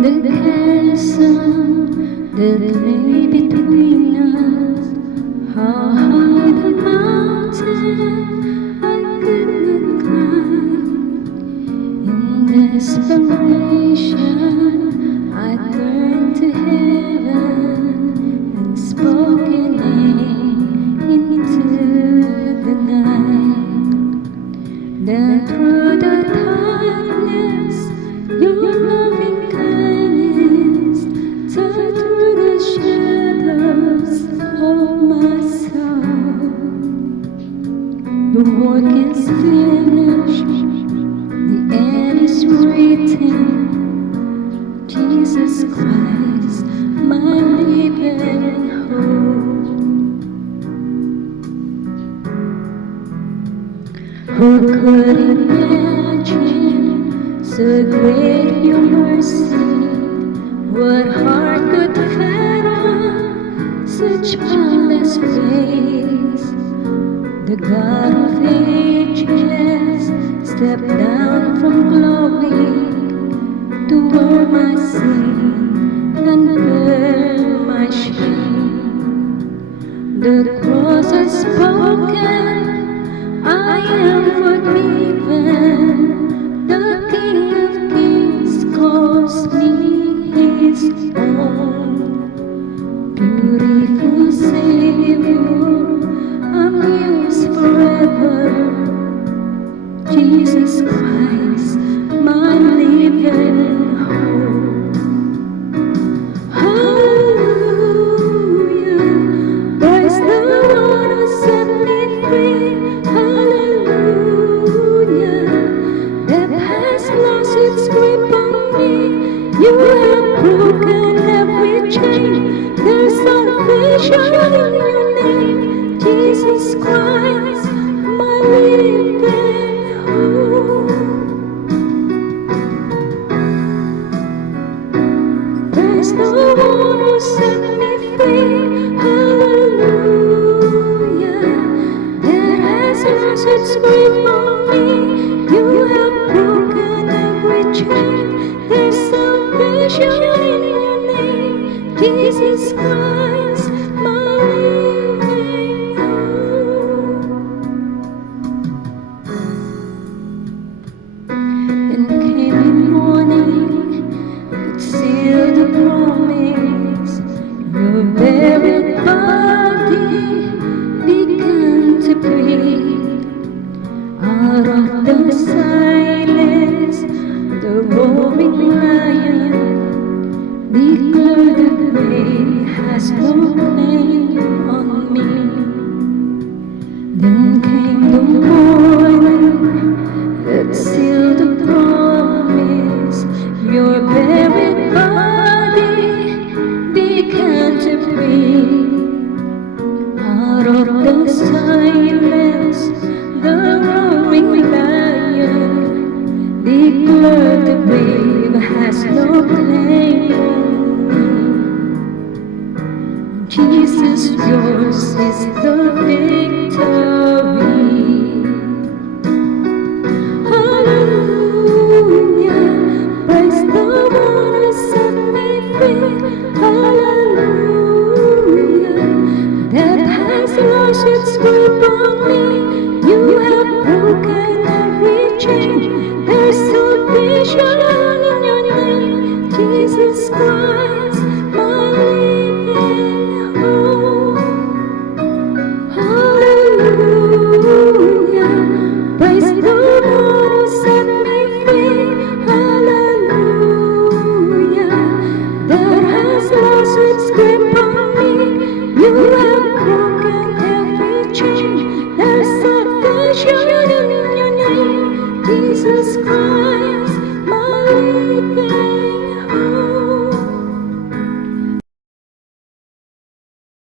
The chasm that lay between us, how high the mountain I could not climb. In desperation, I turned to heaven and spoke your name into the night. Then through the darkness, your loving kindness tore through the shadows of my soul. The work is finished, the end is written. Jesus Christ, my living hope. Who could imagine so great your mercy? What heart could fathom such boundless grace? The God of ages stepped down from glory to wear my sin and bear my shame. The cross has spoken, I am forgiven. The King of Kings calls me his own. Beautiful Savior, I'm yours forever. Jesus Christ, my living hope. Hallelujah, praise the Lord who set me free. Hallelujah, death has lost its grip on me. You have broken every chain. There's salvation in your name, Jesus Christ, my living hope. There's no one who set me free. Hallelujah, that has lost its grip on me. You have broken every chain. There's salvation in your name, Jesus Christ, my living hope. And came in morning, it sealed the promise. Your buried body began to breathe. Out of the silence, the roaring lion declared the grave has no claim on me. Then came the morning that sealed the promise. Your buried body began to breathe. Out of the silence, the roaring lion declared the grave has no claim on me. Jesus, yours is the victory. Hallelujah, praise the one who set me free. Hallelujah, death has lost its grip on me. You have broken every chain. There's salvation